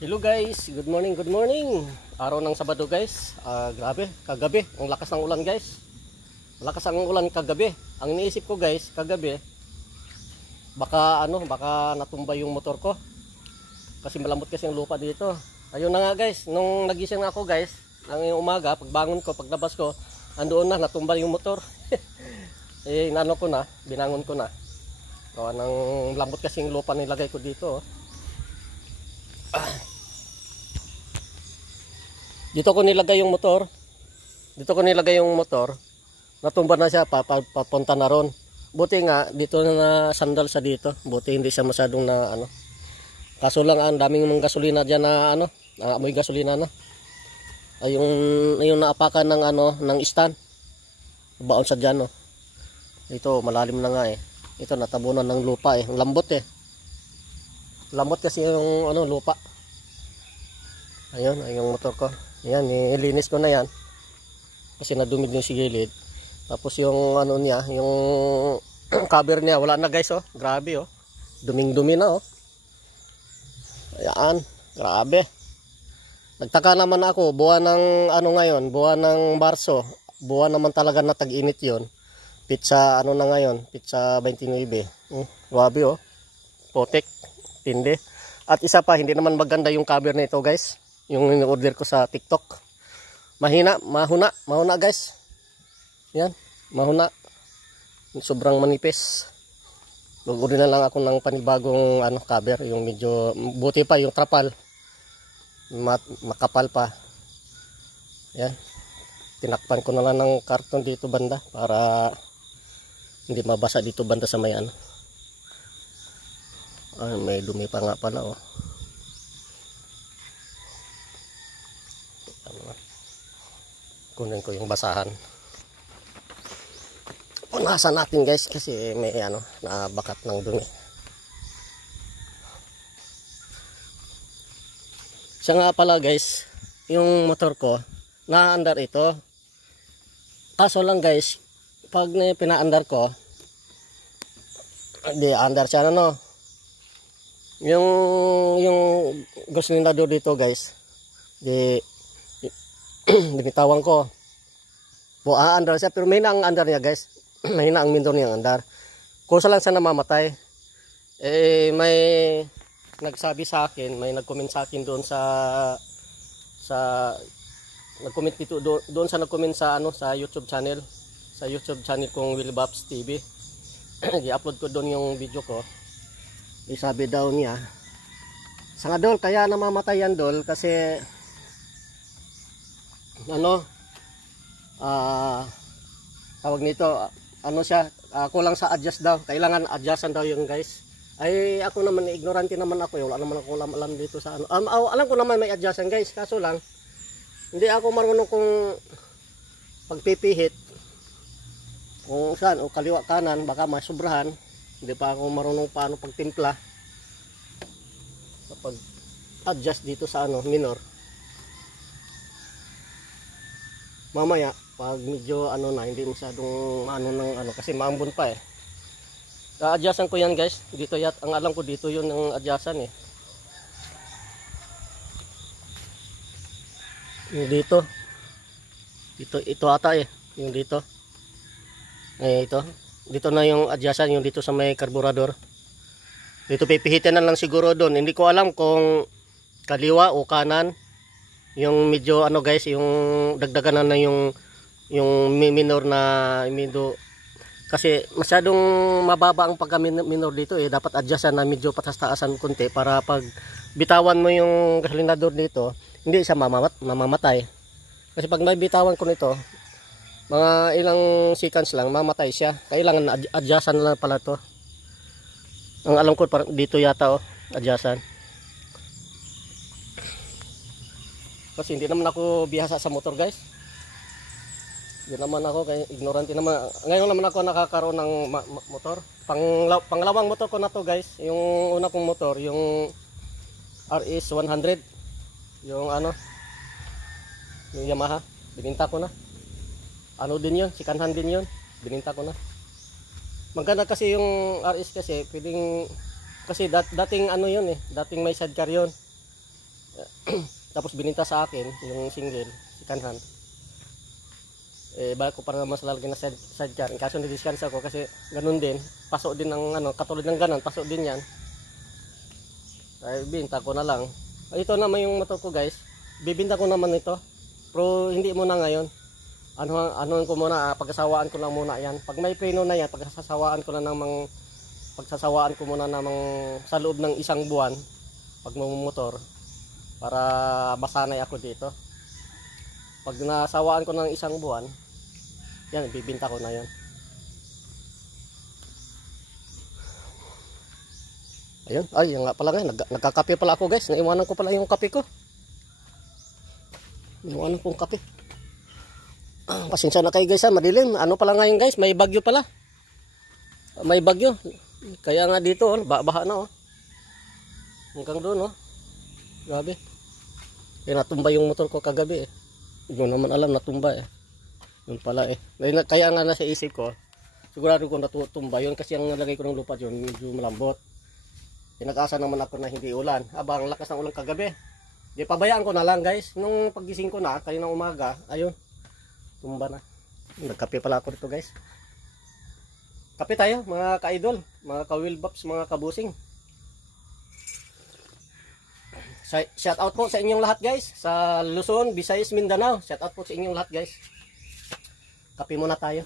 Hello guys, good morning, good morning. Araw ng Sabado guys. Grabe, kagabi, ang lakas ng ulan guys. Malakas ang ulan kagabi. Ang iniisip ko guys, kagabi baka natumba yung motor ko. Kasi malambot kasi ang lupa dito. Ayun na nga guys, nung nagising ako guys, ang umaga, pagbangon ko, paglabas ko, andoon na natumba yung motor. Binangon ko na. Gawa ng lambot kasi yung lupa nilagay ko dito. Dito ko nilagay yung motor. Natumba na siya, papunta na ron. Buti nga dito na sandal sa dito. Buti hindi siya masyadong na Kaso lang ang daming ng gasolina diyan na amoy gasolina Ay yung naapakan ng ng stand. Baon sa diyan Ito malalim na nga Ito natabunan ng lupa Ang lambot Lambot kasi yung lupa. Ayun, yung motor ko. Ayan, nilinis ko na yan. Kasi nadumid yung sigilid. Tapos yung niya, yung cover niya, wala na guys Grabe Duming-dumi na Ayan, grabe. Nagtaka naman ako, buwan ng ngayon, buwan ng Marso. Buwan naman talaga na tag-init yun. Pizza na ngayon, pizza 29. Grabe Potek. Tindi. At isa pa, hindi naman maganda yung cover nito guys. Yung in-order ko sa TikTok. Mahuna guys. Yan, mahuna. Sobrang manipis. Mag-order na lang ako ng panibagong cover, yung medyo buti pa yung trapal. Makapal pa. Yan. Tinakpan ko na lang ng karton dito banda para hindi mabasa dito banda sa may Ay, may dumi pa nga pala Kunin ko yung basahan. Punasan natin guys kasi may nabakat ng dumi. Siya nga pala guys, yung motor ko naandar ito. Kaso lang guys, pag pinaandar ko, di andar siya yung gasolinador dito guys, binitawan ko. Aandar siya pero may ang andar niya guys. May ang mindor niya andar. Kusa lang siya namamatay. May nagsabi sa akin, may nag-comment sa akin doon sa nag-comment dito doon sa nag-comment sa sa YouTube channel. Sa YouTube channel kong Willy Babs TV. I-upload ko doon yung video ko. Sabi daw niya, sa nga dol, kaya namamatay yan dol kasi tawag nito, siya, kulang sa adjust daw, kailangan adjustan daw yung guys. Ay ako naman, ignorante naman ako, wala naman ako alam dito sa alam ko naman may adjustan guys, kaso lang hindi ako marunong kung pagpipihit kung saan o kaliwa kanan, baka masubrahan. Hindi pa ako marunong paano pagtimpla sa pag-adjust dito sa minor. Mamaya pag medyo hindi masyadong kasi maambon pa adjustan ko yan guys. Dito ang alam ko dito yun ang adjustan Yung dito ito ata yung dito ito dito na yung adjustan, yung dito sa may karburador. Dito pipihitin na lang siguro doon. Hindi ko alam kung kaliwa o kanan. Yung medyo guys, yung dagdagan na yung minor na medyo. Kasi masyadong mababa ang pagka-minor dito Dapat adjustan na medyo patas-taasan konti para pag bitawan mo yung gasolinador dito, hindi siya mamamatay. Kasi pag may bitawan ko nito, mga ilang seconds lang mamatay siya. Kailangan adjustan na lang pala to. Ang alam ko dito yata adjustan. Kasi hindi naman ako bihasa sa motor guys. Hindi naman ako, kaya ignorante naman. Ngayon naman ako nakakaroon ng motor. Pangalawang motor ko na to guys. Yung una kong motor, yung RS 100. Yung yung Yamaha. Bininta ko na. Din yun, sikanhan din yun. Bininta ko na. Maganda kasi yung RS kasi, pwedeng, kasi dating yun dating may sidecar yun. Tapos bininta sa akin yung single, si Kanhan. Balik ko para mas lalagyan na sidecar. Kaso nidiskansa ko kasi ganun din. Pasok din ng ano, katulad ng ganun, pasok din yan. Ay, binta ko na lang. Ito naman yung motor ko guys. Bibinta ko naman ito. Pero hindi muna ngayon. Ano ko muna, pagkasawaan ko lang muna yan. Pag may preno na yan, pagkasawaan ko muna namang sa loob ng isang buwan pag motor para masanay ako dito. Pag nasawaan ko ng isang buwan, yan, bibinta ko na yan. Ayun, ay, yan nga pala ngayon, nagkakape pala ako guys. Naiwanan ko pala yung kape ko. Naiwanan kong kape. Pasensya na kayo guys ha, madilim. Ano pala ngayon guys, may bagyo pala. May bagyo. Kaya nga dito, baha na oh. Hanggang doon oh. Grabe. Kaya natumba yung motor ko kagabi eh. Hindi mo naman alam natumba eh. Yun pala eh. Kaya nga nasa isip ko, sigurado ko natutumba yun kasi ang nalagay ko ng lupa yun medyo malambot. Pinag-asa naman ako na hindi ulan. Abang lakas ng ulan kagabi. Di pabayaan ko na lang guys. Nung pagising ko na, kayo ng umaga, ayun. Tumba na. Nagkape pala ako dito guys. Kape tayo mga ka-idol, mga ka-wheelbops, mga kabusing. Shout out po sa inyong lahat guys. Sa Luzon, Visayas, Mindanao. Shout out po sa inyong lahat guys. Kape muna tayo.